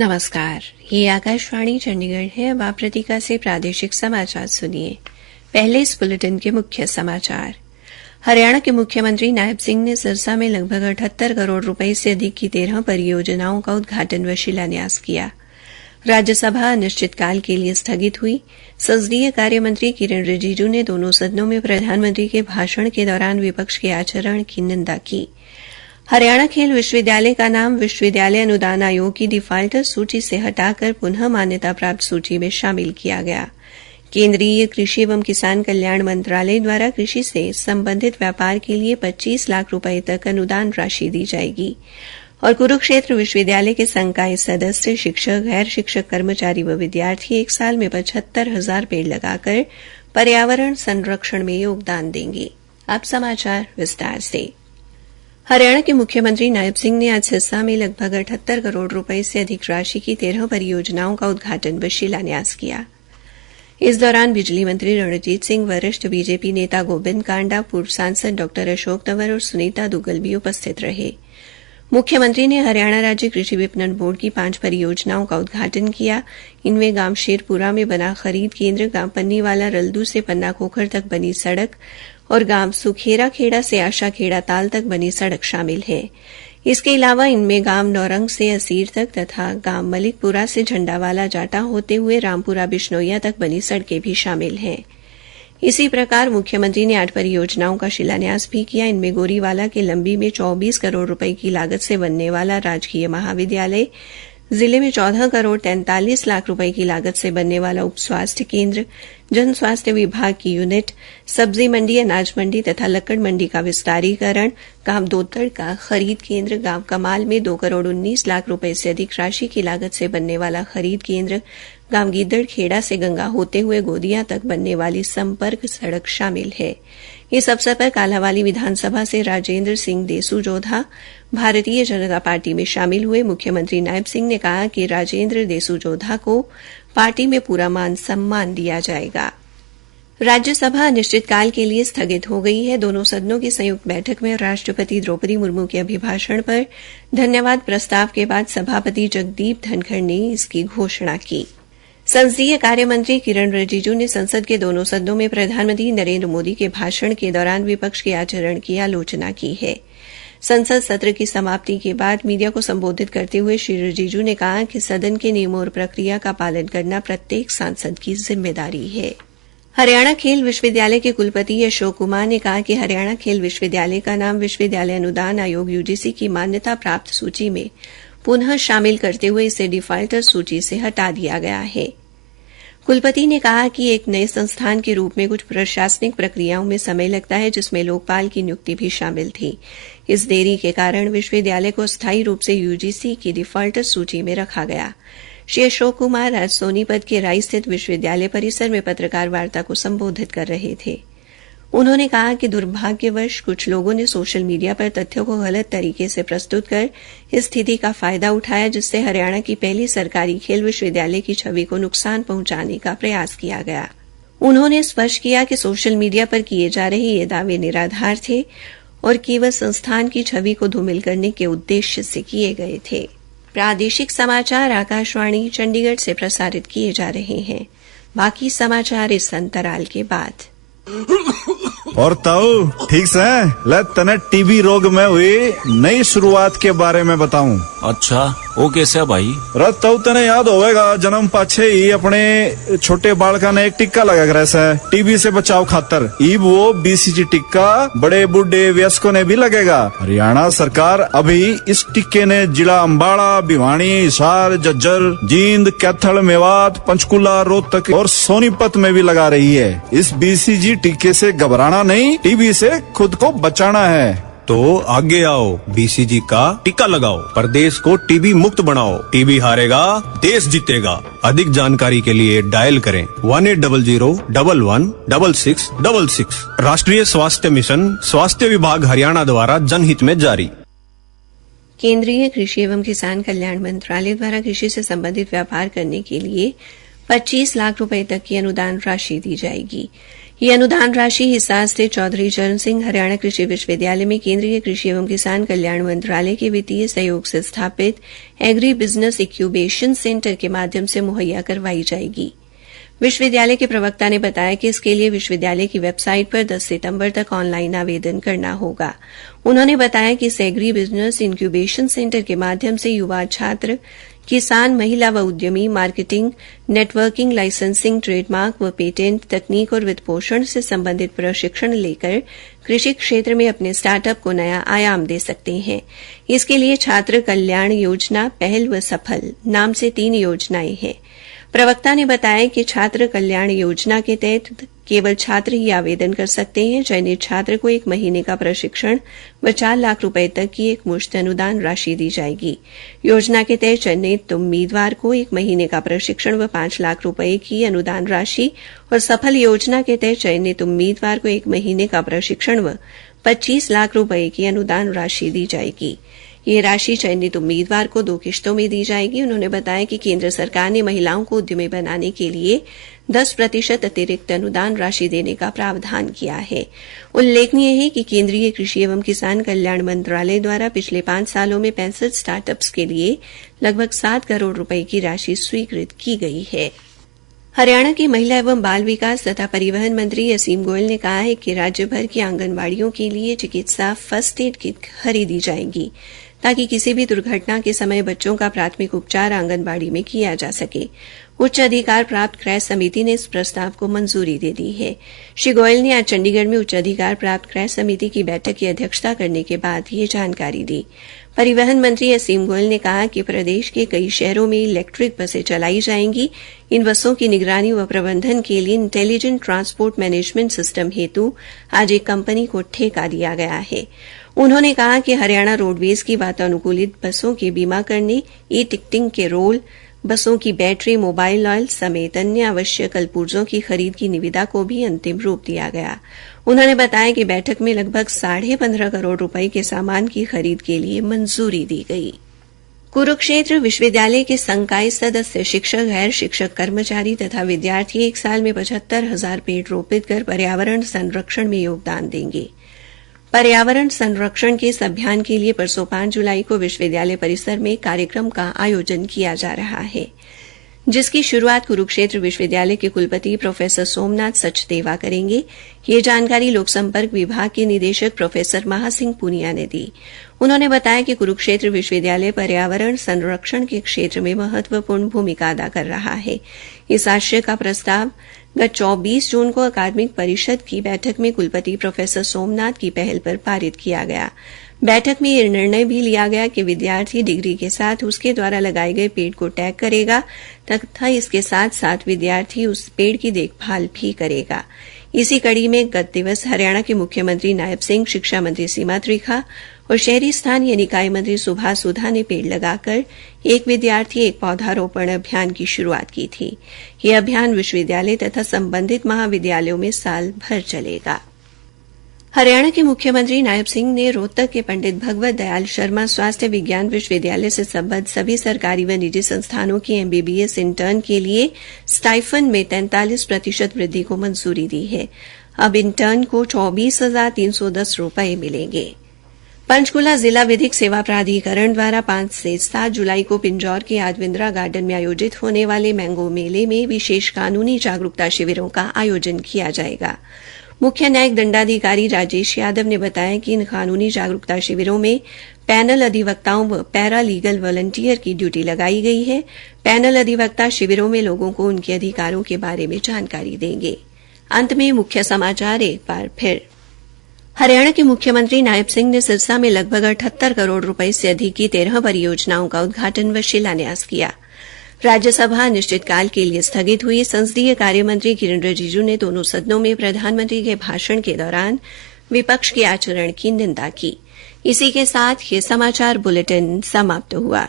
नमस्कार, ये आकाशवाणी चंडीगढ़ है। अब आप प्रतीका से प्रादेशिक समाचार सुनिए। पहले इस बुलेटिन के मुख्य समाचार। हरियाणा के मुख्यमंत्री नायब सिंह ने सिरसा में लगभग 78 करोड़ रुपए से अधिक की 13 परियोजनाओं का उद्घाटन व शिलान्यास किया। राज्यसभा अनिश्चितकाल के लिए स्थगित हुई। संसदीय कार्य मंत्री किरण रिजिजू ने दोनों सदनों में प्रधानमंत्री के भाषण के दौरान विपक्ष के आचरण की निंदा की। हरियाणा खेल विश्वविद्यालय का नाम विश्वविद्यालय अनुदान आयोग की डिफाल्टर सूची से हटाकर पुनः मान्यता प्राप्त सूची में शामिल किया गया। केंद्रीय कृषि एवं किसान कल्याण मंत्रालय द्वारा कृषि से संबंधित व्यापार के लिए 25 लाख रुपए तक अनुदान राशि दी जाएगी। और कुरुक्षेत्र विश्वविद्यालय के संकाय सदस्य, शिक्षक, गैर शिक्षक कर्मचारी व विद्यार्थी एक साल में 75,000 पेड़ लगाकर पर्यावरण संरक्षण में योगदान देंगे। अब समाचार विस्तार से। हरियाणा के मुख्यमंत्री नायब सिंह ने आज सिरसा में लगभग 78 करोड़ रुपए से अधिक राशि की 13 परियोजनाओं का उद्घाटन व शिलान्यास किया। इस दौरान बिजली मंत्री रणजीत सिंह, वरिष्ठ बीजेपी नेता गोविंद कांडा, पूर्व सांसद डॉ अशोक तंवर और सुनीता दुग्गल भी उपस्थित रहे। मुख्यमंत्री ने हरियाणा राज्य कृषि विपणन बोर्ड की 5 परियोजनाओं का उद्घाटन किया। इनमें गांव शेरपुरा में बना खरीद केंद्र, गांव पन्नीवाला रल्दू से पन्ना खोखर तक बनी सड़क और गांव सुखेरा खेड़ा से आशा खेड़ा ताल तक बनी सड़क शामिल है। इसके अलावा इनमें गांव नौरंग से असीर तक तथा गांव मलिकपुरा से झंडावाला जाटा होते हुए रामपुरा बिश्नोइया तक बनी सड़कें भी शामिल हैं। इसी प्रकार मुख्यमंत्री ने 8 परियोजनाओं का शिलान्यास भी किया। इनमें गोरीवाला के लंबी में 24 करोड़ रुपए की लागत से बनने वाला राजकीय महाविद्यालय, जिले में 14 करोड़ 43 लाख रुपए की लागत से बनने वाला उप स्वास्थ्य केंद्र, जन स्वास्थ्य विभाग की यूनिट, सब्जी मंडी, अनाज मंडी तथा लक्कड़ मंडी का विस्तारीकरण, गांव दोतड़ का खरीद केंद्र, गांव कमाल में 2 करोड़ 19 लाख रुपए से अधिक राशि की लागत से बनने वाला खरीद केंद्र, गांव गीदड़ खेड़ा से गंगा होते हुए गोदिया तक बनने वाली संपर्क सड़क शामिल है। इस अवसर पर कालावाली विधानसभा से राजेंद्र सिंह देसू जोधा भारतीय जनता पार्टी में शामिल हुए। मुख्यमंत्री नायब सिंह ने कहा कि राजेंद्र देसू जोधा को पार्टी में पूरा मान सम्मान दिया जाएगा। राज्यसभा अनिश्चितकाल के लिए स्थगित हो गई है। दोनों सदनों की संयुक्त बैठक में राष्ट्रपति द्रौपदी मुर्मू के अभिभाषण पर धन्यवाद प्रस्ताव के बाद सभापति जगदीप धनखड़ ने इसकी घोषणा की। संसदीय कार्य मंत्री किरण रिजिजू ने संसद के दोनों सदनों में प्रधानमंत्री नरेंद्र मोदी के भाषण के दौरान विपक्ष के आचरण की आलोचना की है। संसद सत्र की समाप्ति के बाद मीडिया को संबोधित करते हुए श्री रिजिजू ने कहा कि सदन के नियमों और प्रक्रिया का पालन करना प्रत्येक सांसद की जिम्मेदारी है। हरियाणा खेल विश्वविद्यालय के कुलपति अशोक कुमार ने कहा कि हरियाणा खेल विश्वविद्यालय का नाम विश्वविद्यालय अनुदान आयोग यूजीसी की मान्यता प्राप्त सूची में पुनः शामिल करते हुए इसे डिफाल्टर सूची से हटा दिया गया है। कुलपति ने कहा कि एक नए संस्थान के रूप में कुछ प्रशासनिक प्रक्रियाओं में समय लगता है, जिसमें लोकपाल की नियुक्ति भी शामिल थी। इस देरी के कारण विश्वविद्यालय को अस्थायी रूप से यूजीसी की डिफाल्टर सूची में रखा गया। श्री अशोक कुमार आज सोनीपत के राई स्थित विश्वविद्यालय परिसर में पत्रकार वार्ता को संबोधित कर रहे थे। उन्होंने कहा कि दुर्भाग्यवश कुछ लोगों ने सोशल मीडिया पर तथ्यों को गलत तरीके से प्रस्तुत कर इस स्थिति का फायदा उठाया, जिससे हरियाणा की पहली सरकारी खेल विश्वविद्यालय की छवि को नुकसान पहुंचाने का प्रयास किया गया। उन्होंने स्पष्ट किया कि सोशल मीडिया पर किए जा रहे ये दावे निराधार थे और केवल संस्थान की छवि को धूमिल करने के उद्देश्य से किए गए थे। प्रादेशिक समाचार आकाशवाणी चंडीगढ़ से प्रसारित किए जा रहे हैं। बाकी समाचार इस अंतराल के बाद। और ताऊ ठीक से ले तने टीबी रोग में हुई नई शुरुआत के बारे में बताऊं। अच्छा वो कैसे भाई? ताऊ तने याद होगा जन्म पाछे ही अपने छोटे बालका ने एक टिक्का लगा कर ऐसा टीबी से बचाव खातर। इब वो बीसीजी टिक्का बड़े बूढ़े वयस्कों ने भी लगेगा। हरियाणा सरकार अभी इस टिक्के ने जिला अम्बाड़ा, भिवानी, हिसार, झज्जर, जींद, कैथल, मेवात, पंचकुला, रोहतक और सोनीपत में भी लगा रही है। इस बीसीजी टिक्के से घबराना नहीं, टीबी से खुद को बचाना है। तो आगे आओ, बीसीजी का टीका लगाओ, प्रदेश को टीबी मुक्त बनाओ। टीबी हारेगा, देश जीतेगा। अधिक जानकारी के लिए डायल करें 1800-11-6666। राष्ट्रीय स्वास्थ्य मिशन, स्वास्थ्य विभाग हरियाणा द्वारा जनहित में जारी। केंद्रीय कृषि एवं किसान कल्याण मंत्रालय द्वारा कृषि से संबंधित व्यापार करने के लिए 25 लाख रुपए तक की अनुदान राशि दी जाएगी। ये अनुदान राशि हिसार स्थित चौधरी चरण सिंह हरियाणा कृषि विश्वविद्यालय में केंद्रीय कृषि एवं किसान कल्याण मंत्रालय के वित्तीय सहयोग से स्थापित एग्री बिजनेस इंक्यूबेशन सेंटर के माध्यम से मुहैया करवाई जाएगी। विश्वविद्यालय के प्रवक्ता ने बताया कि इसके लिए विश्वविद्यालय की वेबसाइट पर 10 सितंबर तक ऑनलाइन आवेदन करना होगा। उन्होंने बताया कि इस एग्री बिजनेस इंक्यूबेशन सेंटर के माध्यम से युवा छात्र, किसान, महिला व उद्यमी मार्केटिंग, नेटवर्किंग, लाइसेंसिंग, ट्रेडमार्क व पेटेंट, तकनीक और वित्त पोषण से संबंधित प्रशिक्षण लेकर कृषि क्षेत्र में अपने स्टार्टअप को नया आयाम दे सकते हैं। इसके लिए छात्र कल्याण योजना, पहल व सफल नाम से 3 योजनाएं हैं। प्रवक्ता ने बताया कि छात्र कल्याण योजना के तहत केवल छात्र ही आवेदन कर सकते हैं। चयनित छात्र को 1 महीने का प्रशिक्षण व 4 लाख रुपए तक की एक मुश्त अनुदान राशि दी जाएगी। योजना के तहत चयनित उम्मीदवार को 1 महीने का प्रशिक्षण व 5 लाख रुपए की अनुदान राशि और सफल योजना के तहत चयनित उम्मीदवार को 1 महीने का प्रशिक्षण व 25 लाख रुपए की अनुदान राशि दी जाएगी। ये राशि चयनित उम्मीदवार को 2 किश्तों में दी जाएगी। उन्होंने बताया कि केंद्र सरकार ने महिलाओं को उद्यमी बनाने के लिए 10% अतिरिक्त अनुदान राशि देने का प्रावधान किया है। उल्लेखनीय है कि केंद्रीय कृषि एवं किसान कल्याण मंत्रालय द्वारा पिछले 5 सालों में 65 स्टार्टअप्स के लिए लगभग 7 करोड़ रुपए की राशि स्वीकृत की गई है। हरियाणा की महिला एवं बाल विकास तथा परिवहन मंत्री असीम गोयल ने कहा है कि राज्य भर की आंगनबाड़ियों के लिए चिकित्सा फर्स्ट एड किट खरीदी जाएगी ताकि किसी भी दुर्घटना के समय बच्चों का प्राथमिक उपचार आंगनबाड़ी में किया जा सके। उच्च अधिकार प्राप्त क्रय समिति ने इस प्रस्ताव को मंजूरी दे दी है। श्री गोयल ने आज चंडीगढ़ में उच्च अधिकार प्राप्त क्रय समिति की बैठक की अध्यक्षता करने के बाद ये जानकारी दी। परिवहन मंत्री असीम गोयल ने कहा कि प्रदेश के कई शहरों में इलेक्ट्रिक बसें चलाई जाएंगी। इन बसों की निगरानी व प्रबंधन के लिए इंटेलिजेंट ट्रांसपोर्ट मैनेजमेंट सिस्टम हेतु आज एक कंपनी को ठेका दिया गया है। उन्होंने कहा कि हरियाणा रोडवेज की वातानुकूलित बसों के बीमा करने, ई टिकटिंग के रोल, बसों की बैटरी, मोबाइल ऑयल समेत अन्य आवश्यक अल्पुर्जों की खरीद की निविदा को भी अंतिम रूप दिया गया। उन्होंने बताया कि बैठक में लगभग 15.5 करोड़ रुपए के सामान की खरीद के लिए मंजूरी दी गई। कुरुक्षेत्र विश्वविद्यालय के संकाय सदस्य, शिक्षक, गैर शिक्षक कर्मचारी तथा विद्यार्थी 1 साल में 75,000 पेड़ रोपित कर पर्यावरण संरक्षण में योगदान देंगे। पर्यावरण संरक्षण के इस अभियान के लिए परसों 5 जुलाई को विश्वविद्यालय परिसर में कार्यक्रम का आयोजन किया जा रहा है, जिसकी शुरुआत कुरुक्षेत्र विश्वविद्यालय के कुलपति प्रोफेसर सोमनाथ सचदेवा करेंगे। ये जानकारी लोक संपर्क विभाग के निदेशक प्रोफेसर महासिंह पुनिया ने दी। उन्होंने बताया कि कुरुक्षेत्र विश्वविद्यालय पर्यावरण संरक्षण के क्षेत्र में महत्वपूर्ण भूमिका अदा कर रहा है। इस आशय का प्रस्ताव गत 24 जून को अकादमिक परिषद की बैठक में कुलपति प्रोफेसर सोमनाथ की पहल पर पारित किया गया। बैठक में यह निर्णय भी लिया गया कि विद्यार्थी डिग्री के साथ उसके द्वारा लगाए गए पेड़ को टैग करेगा तथा इसके साथ साथ विद्यार्थी उस पेड़ की देखभाल भी करेगा। इसी कड़ी में गत दिवस हरियाणा के मुख्यमंत्री नायब सिंह, शिक्षा मंत्री सीमा त्रिखा और शहरी स्थानीय निकाय मंत्री सुभाष सुधा ने पेड़ लगाकर एक विद्यार्थी एक पौधारोपण अभियान की शुरुआत की थी। यह अभियान विश्वविद्यालय तथा संबंधित महाविद्यालयों में साल भर चलेगा। हरियाणा के मुख्यमंत्री नायब सिंह ने रोहतक के पंडित भगवत दयाल शर्मा स्वास्थ्य विज्ञान विश्वविद्यालय से संबद्ध सभी सरकारी व निजी संस्थानों की एमबीबीएस इंटर्न के लिए स्टाइफन में 43% वृद्धि को मंजूरी दी है। अब इंटर्न को 24,310 रुपए मिलेंगे। पंचकुला जिला विधिक सेवा प्राधिकरण द्वारा 5 से 7 जुलाई को पिंजौर के यादविंद्रा गार्डन में आयोजित होने वाले मैंगो मेले में विशेष कानूनी जागरूकता शिविरों का आयोजन किया जाएगा। मुख्य न्यायिक दंडाधिकारी राजेश यादव ने बताया कि इन कानूनी जागरूकता शिविरों में पैनल अधिवक्ताओं व पैरा लीगल वॉलंटियर की ड्यूटी लगाई गई है। पैनल अधिवक्ता शिविरों में लोगों को उनके अधिकारों के बारे में जानकारी देंगे। अंत में मुख्य समाचार एक बार फिर। हरियाणा के मुख्यमंत्री नायब सिंह ने सिरसा में लगभग 78 करोड़ रुपए से अधिक की 13 परियोजनाओं का उद्घाटन व शिलान्यास किया। राज्यसभा अनिश्चितकाल के लिए स्थगित हुई। संसदीय कार्य मंत्री किरण रिजिजू ने दोनों सदनों में प्रधानमंत्री के भाषण के दौरान विपक्ष के आचरण की निंदा की। इसी के साथ ये समाचार बुलेटिन समाप्त हुआ।